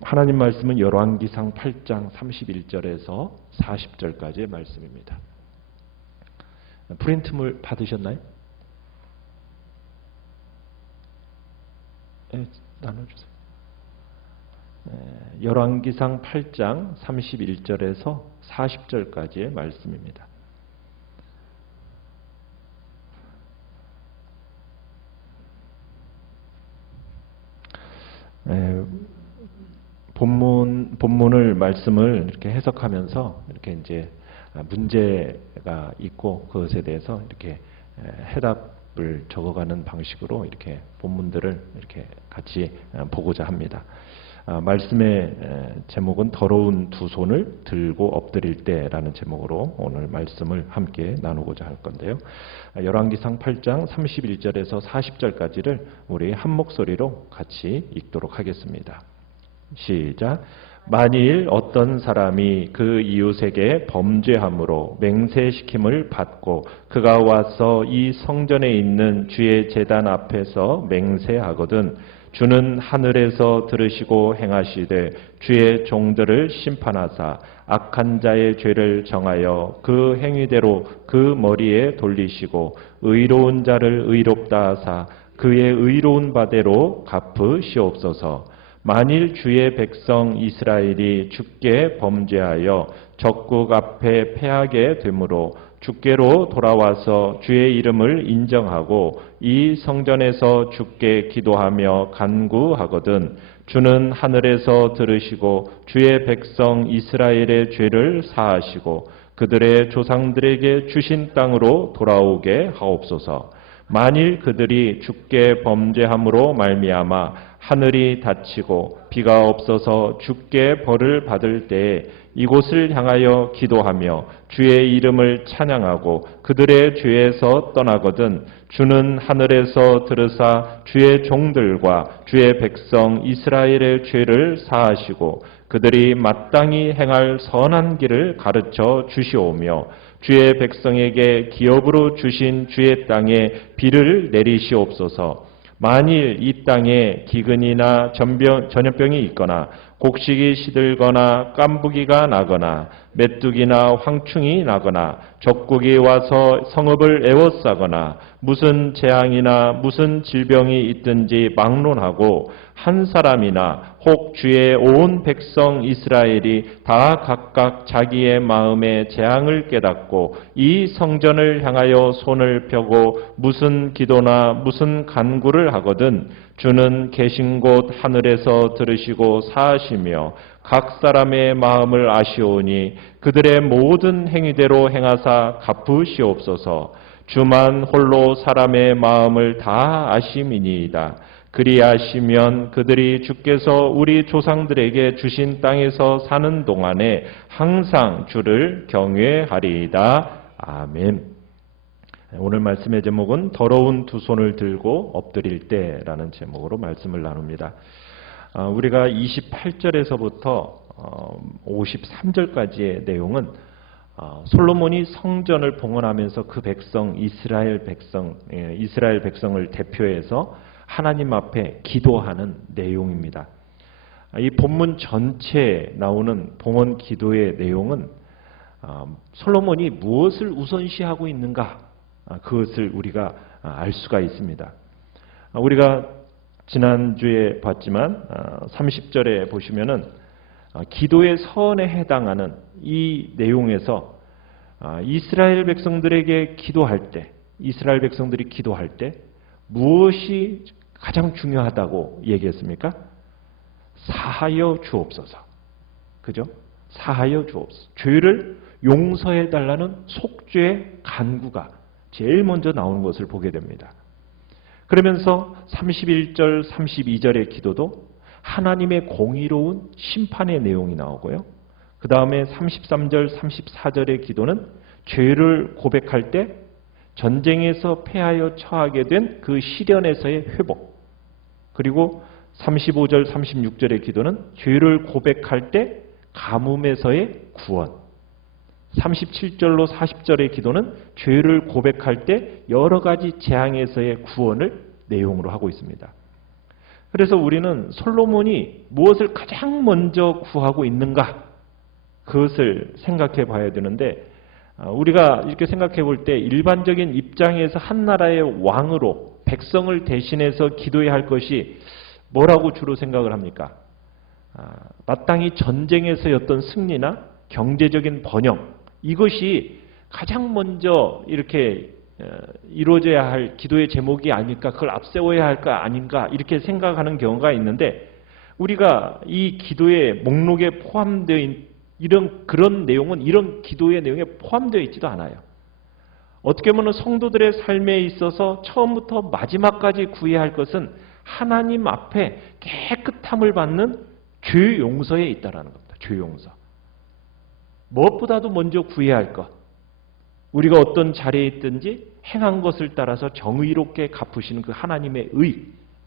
하나님 말씀은 열왕기상 8장 31절에서 40절까지의 말씀입니다. 프린트물 받으셨나요? 네, 나눠주세요. 열왕기상 8장 31절에서 40절까지의 말씀입니다. 본문을 말씀을 이렇게 해석하면서 이렇게 이제 문제가 있고 그것에 대해서 이렇게 해답을 적어가는 방식으로 이렇게 본문들을 이렇게 같이 보고자 합니다. 말씀의 제목은 더러운 두 손을 들고 엎드릴 때라는 제목으로 오늘 말씀을 함께 나누고자 할 건데요. 열왕기상 8장 31절에서 40절까지를 우리 한 목소리로 같이 읽도록 하겠습니다. 시작. 만일 어떤 사람이 그 이웃에게 범죄함으로 맹세시킴을 받고 그가 와서 이 성전에 있는 주의 제단 앞에서 맹세하거든 주는 하늘에서 들으시고 행하시되 주의 종들을 심판하사 악한 자의 죄를 정하여 그 행위대로 그 머리에 돌리시고 의로운 자를 의롭다 하사 그의 의로운 바대로 갚으시옵소서. 만일 주의 백성 이스라엘이 주께 범죄하여 적국 앞에 패하게 되므로 주께로 돌아와서 주의 이름을 인정하고 이 성전에서 주께 기도하며 간구하거든 주는 하늘에서 들으시고 주의 백성 이스라엘의 죄를 사하시고 그들의 조상들에게 주신 땅으로 돌아오게 하옵소서. 만일 그들이 주께 범죄함으로 말미암아 하늘이 닫히고 비가 없어서 주께 벌을 받을 때에 이곳을 향하여 기도하며 주의 이름을 찬양하고 그들의 죄에서 떠나거든 주는 하늘에서 들으사 주의 종들과 주의 백성 이스라엘의 죄를 사하시고 그들이 마땅히 행할 선한 길을 가르쳐 주시오며 주의 백성에게 기업으로 주신 주의 땅에 비를 내리시옵소서. 만일 이 땅에 기근이나 전염병이 있거나 곡식이 시들거나 깐부기가 나거나 메뚜기나 황충이 나거나 적국이 와서 성읍을 에워싸거나 무슨 재앙이나 무슨 질병이 있든지 막론하고 한 사람이나 혹 주의 온 백성 이스라엘이 다 각각 자기의 마음의 재앙을 깨닫고 이 성전을 향하여 손을 펴고 무슨 기도나 무슨 간구를 하거든 주는 계신 곳 하늘에서 들으시고 사하시며 각 사람의 마음을 아시오니 그들의 모든 행위대로 행하사 갚으시옵소서. 주만 홀로 사람의 마음을 다 아심이니이다. 그리하시면 그들이 주께서 우리 조상들에게 주신 땅에서 사는 동안에 항상 주를 경외하리이다. 아멘. 오늘 말씀의 제목은 더러운 두 손을 들고 엎드릴 때라는 제목으로 말씀을 나눕니다. 우리가 28절에서부터 53절까지의 내용은 솔로몬이 성전을 봉헌하면서 그 백성 이스라엘 백성을 대표해서 하나님 앞에 기도하는 내용입니다. 이 본문 전체에 나오는 봉헌 기도의 내용은 솔로몬이 무엇을 우선시하고 있는가 그것을 우리가 알 수가 있습니다. 우리가 지난주에 봤지만 30절에 보시면은 기도의 서원에 해당하는 이 내용에서 이스라엘 백성들에게 기도할 때 이스라엘 백성들이 기도할 때 무엇이 가장 중요하다고 얘기했습니까? 사하여 주옵소서. 그죠? 사하여 주옵소서. 죄를 용서해 달라는 속죄의 간구가 제일 먼저 나오는 것을 보게 됩니다. 그러면서 31절, 32절의 기도도 하나님의 공의로운 심판의 내용이 나오고요. 그 다음에 33절, 34절의 기도는 죄를 고백할 때 전쟁에서 패하여 처하게 된 그 시련에서의 회복. 그리고 35절, 36절의 기도는 죄를 고백할 때 가뭄에서의 구원. 37절로 40절의 기도는 죄를 고백할 때 여러 가지 재앙에서의 구원을 내용으로 하고 있습니다. 그래서 우리는 솔로몬이 무엇을 가장 먼저 구하고 있는가? 그것을 생각해 봐야 되는데, 우리가 이렇게 생각해 볼 때 일반적인 입장에서 한 나라의 왕으로 백성을 대신해서 기도해야 할 것이 뭐라고 주로 생각을 합니까? 마땅히 전쟁에서의 어떤 승리나 경제적인 번영, 이것이 가장 먼저 이렇게 이루어져야 할 기도의 제목이 아닐까, 그걸 앞세워야 할까 아닌가, 이렇게 생각하는 경우가 있는데, 우리가 이 기도의 목록에 포함되어 있는 그런 내용은 이런 기도의 내용에 포함되어 있지도 않아요. 어떻게 보면 성도들의 삶에 있어서 처음부터 마지막까지 구해야 할 것은 하나님 앞에 깨끗함을 받는 죄 용서에 있다라는 겁니다. 죄 용서. 무엇보다도 먼저 구해야 할 것. 우리가 어떤 자리에 있든지 행한 것을 따라서 정의롭게 갚으시는 그 하나님의 의,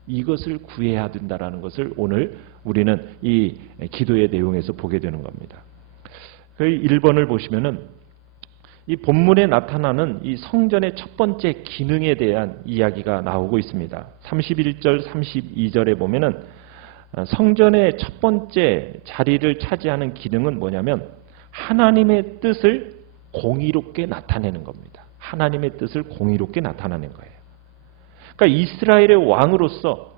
이것을 구해야 된다라는 것을 오늘 우리는 이 기도의 내용에서 보게 되는 겁니다. 그 1번을 보시면은 이 본문에 나타나는 이 성전의 첫 번째 기능에 대한 이야기가 나오고 있습니다. 31절, 32절에 보면은 성전의 첫 번째 자리를 차지하는 기능은 뭐냐면 하나님의 뜻을 공의롭게 나타내는 겁니다. 하나님의 뜻을 공의롭게 나타내는 거예요. 그러니까 이스라엘의 왕으로서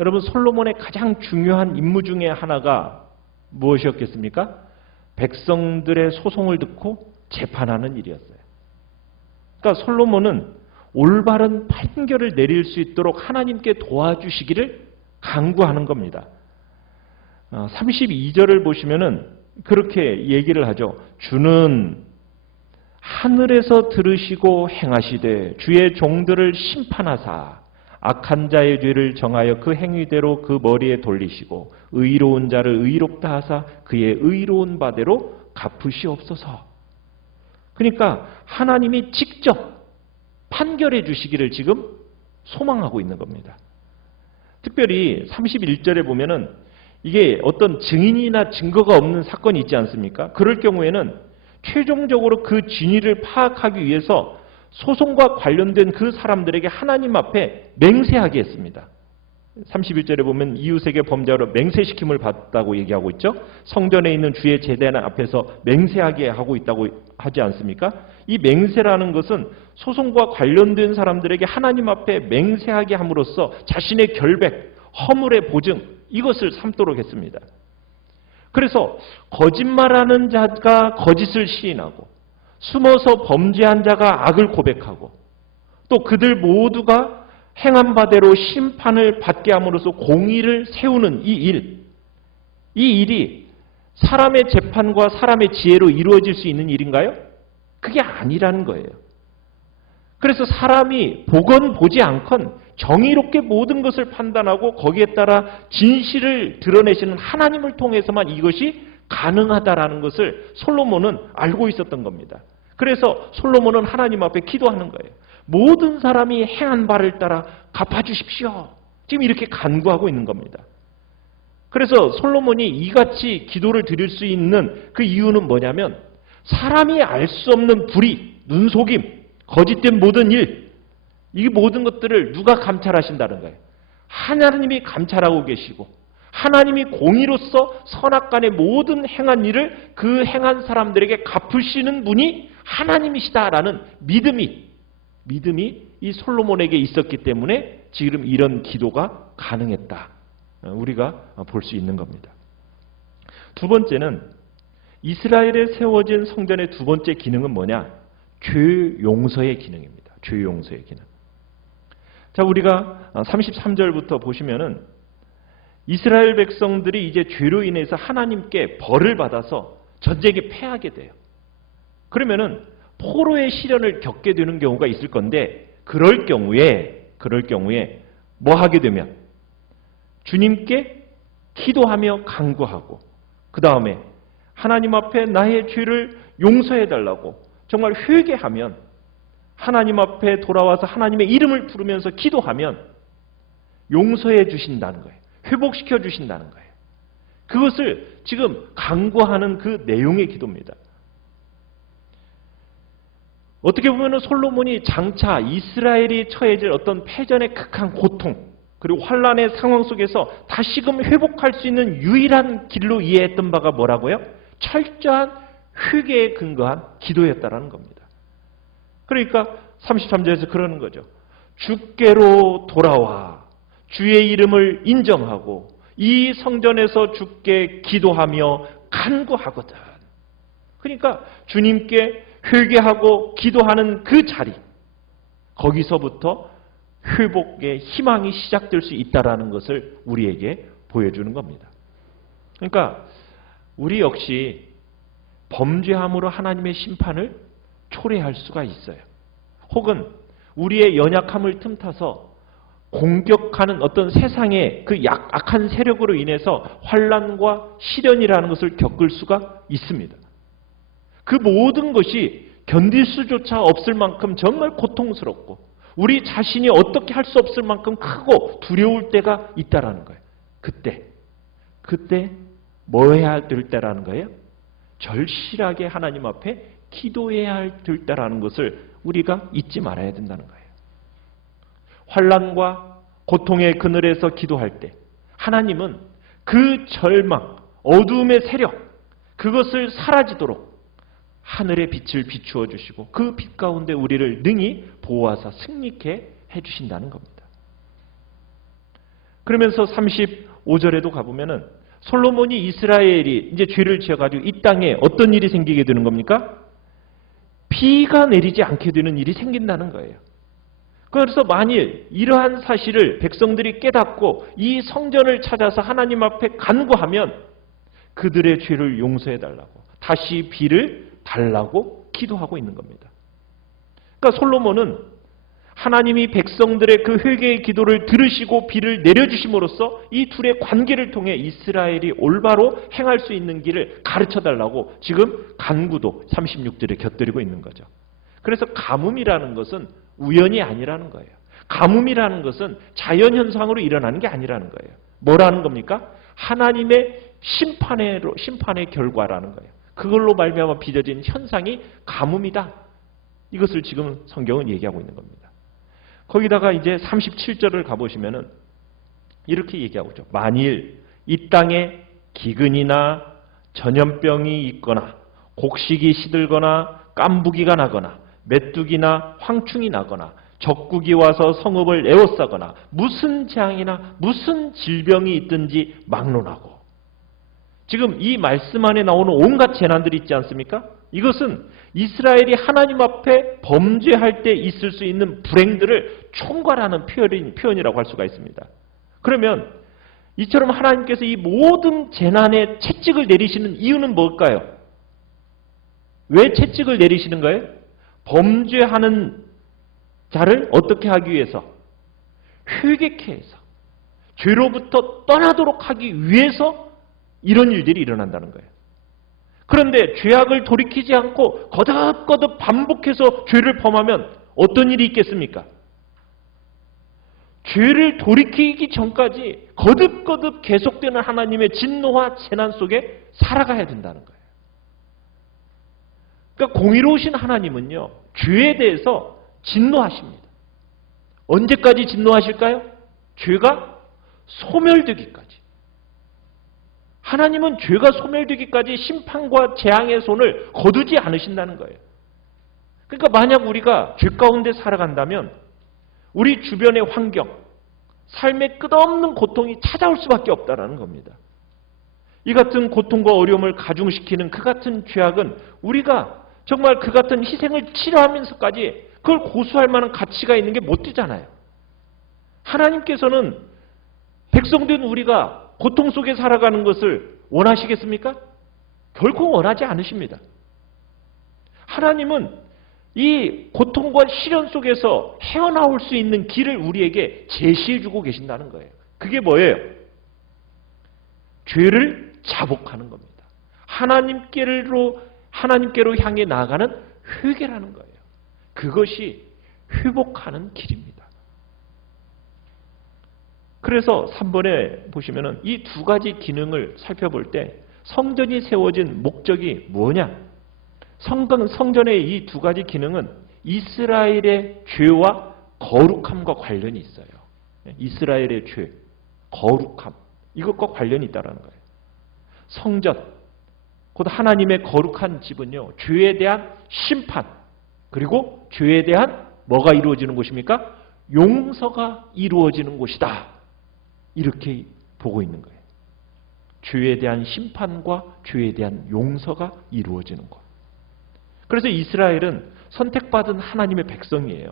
여러분 솔로몬의 가장 중요한 임무 중에 하나가 무엇이었겠습니까? 백성들의 소송을 듣고 재판하는 일이었어요. 그러니까 솔로몬은 올바른 판결을 내릴 수 있도록 하나님께 도와주시기를 간구하는 겁니다. 32절을 보시면은 그렇게 얘기를 하죠. 주는 하늘에서 들으시고 행하시되 주의 종들을 심판하사 악한 자의 죄를 정하여 그 행위대로 그 머리에 돌리시고 의로운 자를 의롭다 하사 그의 의로운 바대로 갚으시옵소서. 그러니까 하나님이 직접 판결해 주시기를 지금 소망하고 있는 겁니다. 특별히 31절에 보면은 이게 어떤 증인이나 증거가 없는 사건이 있지 않습니까? 그럴 경우에는 최종적으로 그 진위를 파악하기 위해서 소송과 관련된 그 사람들에게 하나님 앞에 맹세하게 했습니다. 31절에 보면 이웃에게 범죄로 맹세시킴을 받았다고 얘기하고 있죠. 성전에 있는 주의 제단 앞에서 맹세하게 하고 있다고 하지 않습니까? 이 맹세라는 것은 소송과 관련된 사람들에게 하나님 앞에 맹세하게 함으로써 자신의 결백, 허물의 보증, 이것을 삼도록 했습니다. 그래서 거짓말하는 자가 거짓을 시인하고 숨어서 범죄한 자가 악을 고백하고 또 그들 모두가 행한 바대로 심판을 받게 함으로써 공의를 세우는 이 일이 사람의 재판과 사람의 지혜로 이루어질 수 있는 일인가요? 그게 아니라는 거예요. 그래서 사람이 보건 보지 않건 정의롭게 모든 것을 판단하고 거기에 따라 진실을 드러내시는 하나님을 통해서만 이것이 가능하다라는 것을 솔로몬은 알고 있었던 겁니다. 그래서 솔로몬은 하나님 앞에 기도하는 거예요. 모든 사람이 행한 바를 따라 갚아주십시오. 지금 이렇게 간구하고 있는 겁니다. 그래서 솔로몬이 이같이 기도를 드릴 수 있는 그 이유는 뭐냐면 사람이 알 수 없는 불의, 눈속임, 거짓된 모든 일, 이 모든 것들을 누가 감찰하신다는 거예요? 하나님이 감찰하고 계시고 하나님이 공의로서 선악간의 모든 행한 일을 그 행한 사람들에게 갚으시는 분이 하나님이시다라는 믿음이 이 솔로몬에게 있었기 때문에 지금 이런 기도가 가능했다. 우리가 볼 수 있는 겁니다. 두 번째는 이스라엘에 세워진 성전의 두 번째 기능은 뭐냐? 죄 용서의 기능입니다. 죄 용서의 기능. 자, 우리가 33절부터 보시면은 이스라엘 백성들이 이제 죄로 인해서 하나님께 벌을 받아서 전쟁에 패하게 돼요. 그러면은 포로의 시련을 겪게 되는 경우가 있을 건데 그럴 경우에 뭐 하게 되면 주님께 기도하며 간구하고 그 다음에 하나님 앞에 나의 죄를 용서해 달라고 정말 회개하면 하나님 앞에 돌아와서 하나님의 이름을 부르면서 기도하면 용서해 주신다는 거예요. 회복시켜 주신다는 거예요. 그것을 지금 간구하는 그 내용의 기도입니다. 어떻게 보면 솔로몬이 장차 이스라엘이 처해질 어떤 패전의 극한 고통, 그리고 환란의 상황 속에서 다시금 회복할 수 있는 유일한 길로 이해했던 바가 뭐라고요? 철저한 회개에 근거한 기도였다라는 겁니다. 그러니까 33절에서 그러는 거죠. 주께로 돌아와 주의 이름을 인정하고 이 성전에서 주께 기도하며 간구하거든. 그러니까 주님께 회개하고 기도하는 그 자리, 거기서부터 회복의 희망이 시작될 수 있다는 것을 우리에게 보여주는 겁니다. 그러니까 우리 역시 범죄함으로 하나님의 심판을 초래할 수가 있어요. 혹은 우리의 연약함을 틈타서 공격하는 어떤 세상의 그 악한 세력으로 인해서 환난과 시련이라는 것을 겪을 수가 있습니다. 그 모든 것이 견딜 수조차 없을 만큼 정말 고통스럽고 우리 자신이 어떻게 할 수 없을 만큼 크고 두려울 때가 있다라는 거예요. 그때 뭐 해야 될 때라는 거예요? 절실하게 하나님 앞에 기도해야 될 때라는 것을 우리가 잊지 말아야 된다는 거예요. 환난과 고통의 그늘에서 기도할 때 하나님은 그 절망, 어두움의 세력, 그것을 사라지도록 하늘의 빛을 비추어 주시고 그 빛 가운데 우리를 능히 보호하사 승리케 해주신다는 겁니다. 그러면서 35절에도 가보면은 솔로몬이 이스라엘이 이제 죄를 지어가지고 이 땅에 어떤 일이 생기게 되는 겁니까? 비가 내리지 않게 되는 일이 생긴다는 거예요. 그래서 만일 이러한 사실을 백성들이 깨닫고 이 성전을 찾아서 하나님 앞에 간구하면 그들의 죄를 용서해달라고 다시 비를 달라고 기도하고 있는 겁니다. 그러니까 솔로몬은 하나님이 백성들의 그 회개의 기도를 들으시고 비를 내려주심으로써 이 둘의 관계를 통해 이스라엘이 올바로 행할 수 있는 길을 가르쳐달라고 지금 간구도 36절에 곁들이고 있는 거죠. 그래서 가뭄이라는 것은 우연이 아니라는 거예요. 가뭄이라는 것은 자연현상으로 일어나는 게 아니라는 거예요. 뭐라는 겁니까? 하나님의 심판의 결과라는 거예요. 그걸로 말미암아 빚어진 현상이 가뭄이다. 이것을 지금 성경은 얘기하고 있는 겁니다. 거기다가 이제 37절을 가보시면은 이렇게 얘기하고 있죠. 만일 이 땅에 기근이나 전염병이 있거나 곡식이 시들거나 깐부기가 나거나 메뚜기나 황충이 나거나 적국이 와서 성읍을 에워싸거나 무슨 재앙이나 무슨 질병이 있든지 막론하고 지금 이 말씀 안에 나오는 온갖 재난들이 있지 않습니까? 이것은 이스라엘이 하나님 앞에 범죄할 때 있을 수 있는 불행들을 총괄하는 표현이라고 할 수가 있습니다. 그러면 이처럼 하나님께서 이 모든 재난에 채찍을 내리시는 이유는 뭘까요? 왜 채찍을 내리시는 거예요? 범죄하는 자를 어떻게 하기 위해서? 회개케 해서 죄로부터 떠나도록 하기 위해서 이런 일들이 일어난다는 거예요. 그런데 죄악을 돌이키지 않고 거듭거듭 반복해서 죄를 범하면 어떤 일이 있겠습니까? 죄를 돌이키기 전까지 거듭거듭 계속되는 하나님의 진노와 재난 속에 살아가야 된다는 거예요. 그러니까 공의로우신 하나님은요, 죄에 대해서 진노하십니다. 언제까지 진노하실까요? 죄가 소멸되기까지. 하나님은 죄가 소멸되기까지 심판과 재앙의 손을 거두지 않으신다는 거예요. 그러니까 만약 우리가 죄 가운데 살아간다면 우리 주변의 환경, 삶의 끝없는 고통이 찾아올 수밖에 없다는 겁니다. 이 같은 고통과 어려움을 가중시키는 그 같은 죄악은 우리가 정말 그 같은 희생을 치러하면서까지 그걸 고수할 만한 가치가 있는 게 못 되잖아요. 하나님께서는 백성된 우리가 고통 속에 살아가는 것을 원하시겠습니까? 결코 원하지 않으십니다. 하나님은 이 고통과 시련 속에서 헤어나올 수 있는 길을 우리에게 제시해주고 계신다는 거예요. 그게 뭐예요? 죄를 자복하는 겁니다. 하나님께로 향해 나아가는 회개라는 거예요. 그것이 회복하는 길입니다. 그래서 3번에 보시면은 이 두 가지 기능을 살펴볼 때 성전이 세워진 목적이 뭐냐? 성전의 이 두 가지 기능은 이스라엘의 죄와 거룩함과 관련이 있어요. 이스라엘의 죄, 거룩함, 이것과 관련이 있다는 거예요. 성전, 곧 하나님의 거룩한 집은요, 죄에 대한 심판, 그리고 죄에 대한 뭐가 이루어지는 곳입니까? 용서가 이루어지는 곳이다. 이렇게 보고 있는 거예요. 죄에 대한 심판과 죄에 대한 용서가 이루어지는 곳. 그래서 이스라엘은 선택받은 하나님의 백성이에요.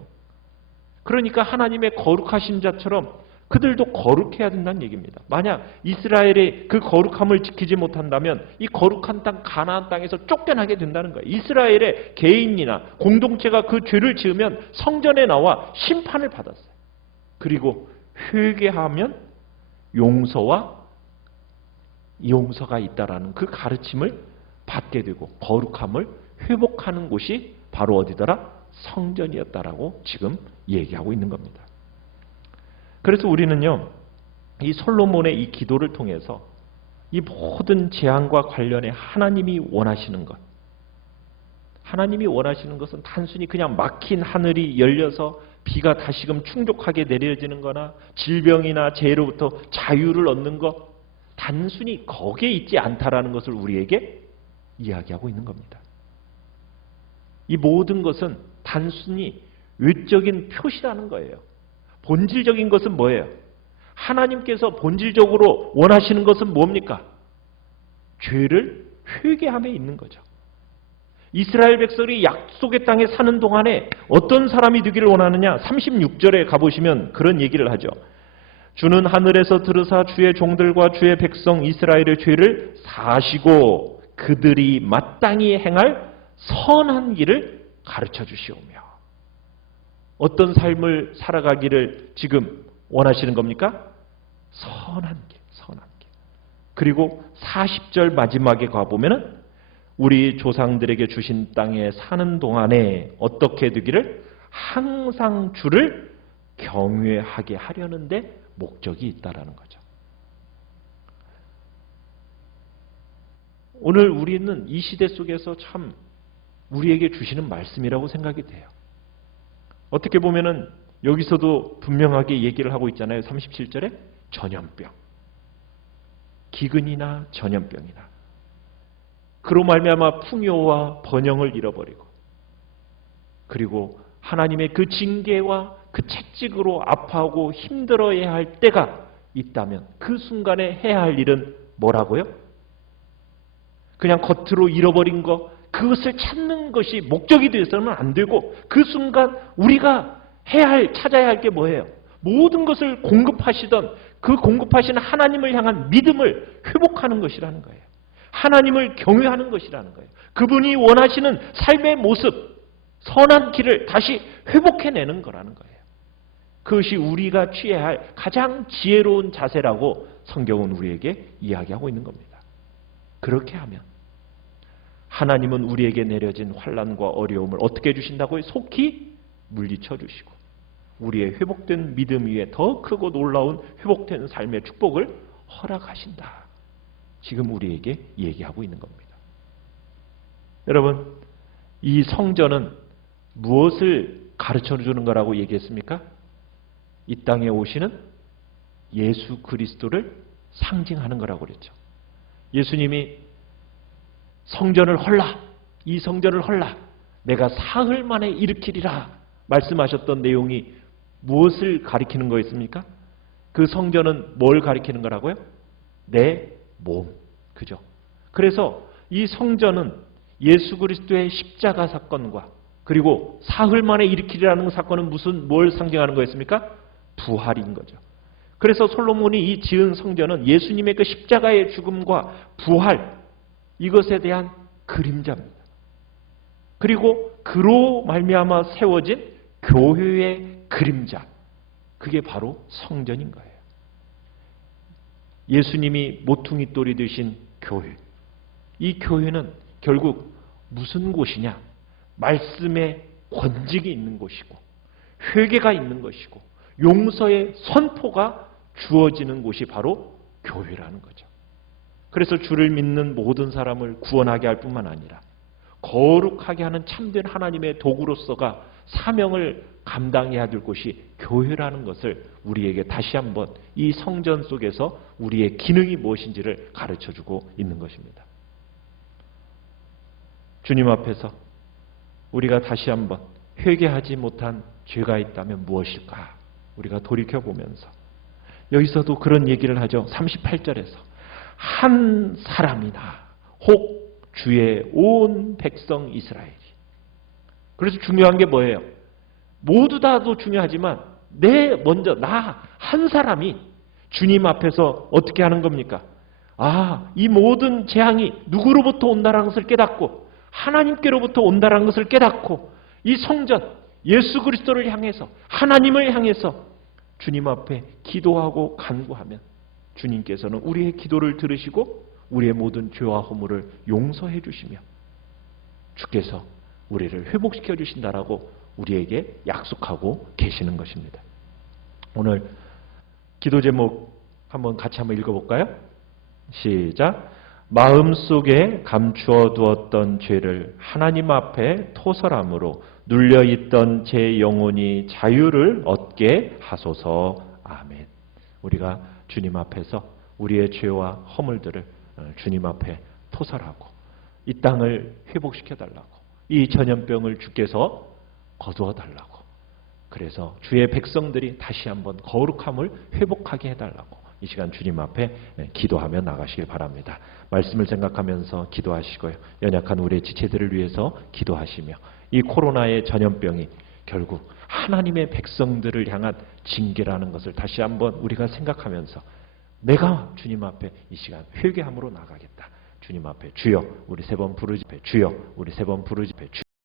그러니까 하나님의 거룩하신 자처럼 그들도 거룩해야 된다는 얘기입니다. 만약 이스라엘의 그 거룩함을 지키지 못한다면 이 거룩한 땅 가나안 땅에서 쫓겨나게 된다는 거예요. 이스라엘의 개인이나 공동체가 그 죄를 지으면 성전에 나와 심판을 받았어요. 그리고 회개하면 용서가 있다라는 그 가르침을 받게 되고 거룩함을 회복하는 곳이 바로 어디더라? 성전이었다라고 지금 얘기하고 있는 겁니다. 그래서 우리는요, 이 솔로몬의 이 기도를 통해서 이 모든 재앙과 관련해 하나님이 원하시는 것, 하나님이 원하시는 것은 단순히 그냥 막힌 하늘이 열려서 비가 다시금 충족하게 내려지는 거나 질병이나 재해로부터 자유를 얻는 것, 단순히 거기에 있지 않다라는 것을 우리에게 이야기하고 있는 겁니다. 이 모든 것은 단순히 외적인 표시라는 거예요. 본질적인 것은 뭐예요? 하나님께서 본질적으로 원하시는 것은 뭡니까? 죄를 회개함에 있는 거죠. 이스라엘 백성이 약속의 땅에 사는 동안에 어떤 사람이 되기를 원하느냐? 36절에 가보시면 그런 얘기를 하죠. 주는 하늘에서 들으사 주의 종들과 주의 백성 이스라엘의 죄를 사하시고 그들이 마땅히 행할 선한 길을 가르쳐 주시오며. 어떤 삶을 살아가기를 지금 원하시는 겁니까? 선한 길, 선한 길. 그리고 40절 마지막에 가보면은 우리 조상들에게 주신 땅에 사는 동안에 어떻게 되기를 항상 주를 경외하게 하려는데 목적이 있다라는 거죠. 오늘 우리는 이 시대 속에서 참 우리에게 주시는 말씀이라고 생각이 돼요. 어떻게 보면은 여기서도 분명하게 얘기를 하고 있잖아요. 37절에 전염병, 기근이나 전염병이나 그로 말미암아 풍요와 번영을 잃어버리고 그리고 하나님의 그 징계와 그 채찍으로 아파하고 힘들어야 할 때가 있다면 그 순간에 해야 할 일은 뭐라고요? 그냥 겉으로 잃어버린 거 그것을 찾는 것이 목적이 되어서는 안 되고 그 순간 우리가 찾아야 할 게 뭐예요? 모든 것을 공급하시던 그 공급하시는 하나님을 향한 믿음을 회복하는 것이라는 거예요. 하나님을 경외하는 것이라는 거예요. 그분이 원하시는 삶의 모습, 선한 길을 다시 회복해내는 거라는 거예요. 그것이 우리가 취해야 할 가장 지혜로운 자세라고 성경은 우리에게 이야기하고 있는 겁니다. 그렇게 하면 하나님은 우리에게 내려진 환난과 어려움을 어떻게 해주신다고요? 속히 물리쳐 주시고 우리의 회복된 믿음 위에 더 크고 놀라운 회복된 삶의 축복을 허락하신다. 지금 우리에게 얘기하고 있는 겁니다. 여러분, 이 성전은 무엇을 가르쳐 주는 거라고 얘기했습니까? 이 땅에 오시는 예수 그리스도를 상징하는 거라고 그랬죠. 예수님이 성전을 헐라, 이 성전을 헐라, 내가 사흘 만에 일으키리라 말씀하셨던 내용이 무엇을 가리키는 거였습니까? 그 성전은 뭘 가리키는 거라고요? 내 몸, 그죠? 그래서 이 성전은 예수 그리스도의 십자가 사건과 그리고 사흘 만에 일으키리라는 사건은 뭘 상징하는 거였습니까? 부활인 거죠. 그래서 솔로몬이 이 지은 성전은 예수님의 그 십자가의 죽음과 부활, 이것에 대한 그림자입니다. 그리고 그로 말미암아 세워진 교회의 그림자, 그게 바로 성전인 거예요. 예수님이 모퉁이 돌이 되신 교회, 이 교회는 결국 무슨 곳이냐? 말씀의 권직이 있는 곳이고 회개가 있는 것이고 용서의 선포가 주어지는 곳이 바로 교회라는 거죠. 그래서 주를 믿는 모든 사람을 구원하게 할 뿐만 아니라 거룩하게 하는 참된 하나님의 도구로서가 사명을 감당해야 될 곳이 교회라는 것을 우리에게 다시 한번 이 성전 속에서 우리의 기능이 무엇인지를 가르쳐주고 있는 것입니다. 주님 앞에서 우리가 다시 한번 회개하지 못한 죄가 있다면 무엇일까? 우리가 돌이켜보면서 여기서도 그런 얘기를 하죠. 38절에서 한 사람이나 혹 주의 온 백성 이스라엘이. 그래서 중요한 게 뭐예요? 모두 다도 중요하지만 먼저 나 한 사람이 주님 앞에서 어떻게 하는 겁니까? 이 모든 재앙이 누구로부터 온다는 것을 깨닫고 하나님께로부터 온다는 것을 깨닫고 이 성전 예수 그리스도를 향해서 하나님을 향해서 주님 앞에 기도하고 간구하면 주님께서는 우리의 기도를 들으시고 우리의 모든 죄와 허물을 용서해 주시며 주께서 우리를 회복시켜 주신다라고 우리에게 약속하고 계시는 것입니다. 오늘 기도 제목 같이 한번 읽어볼까요? 시작. 마음속에 감추어 두었던 죄를 하나님 앞에 토설함으로 눌려있던 제 영혼이 자유를 얻게 하소서. 아멘. 우리가 주님 앞에서 우리의 죄와 허물들을 주님 앞에 토설하고 이 땅을 회복시켜달라고, 이 전염병을 주께서 거두어달라고, 그래서 주의 백성들이 다시 한번 거룩함을 회복하게 해달라고 이 시간 주님 앞에 기도하며 나가시길 바랍니다. 말씀을 생각하면서 기도하시고요. 연약한 우리의 지체들을 위해서 기도하시며 이 코로나의 전염병이 결국 하나님의 백성들을 향한 징계라는 것을 다시 한번 우리가 생각하면서 내가 주님 앞에 이 시간 회개함으로 나가겠다. 주님 앞에 주여 우리 세 번 부르짖 주여 우리 세 번 부르짖